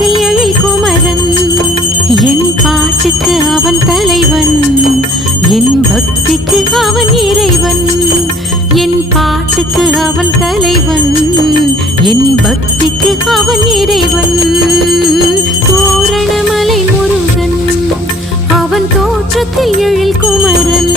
தோற்றத்தில் எழில் குமரன் என் பாட்டுக்கு அவன் தலைவன் என் பக்திக்கு அவன் இறைவன் என் பாட்டுக்கு அவன் தலைவன் என் பக்திக்கு அவன் இறைவன் தோரணமலை முருகன் அவன் தோற்றத்தில் எழில் குமரன்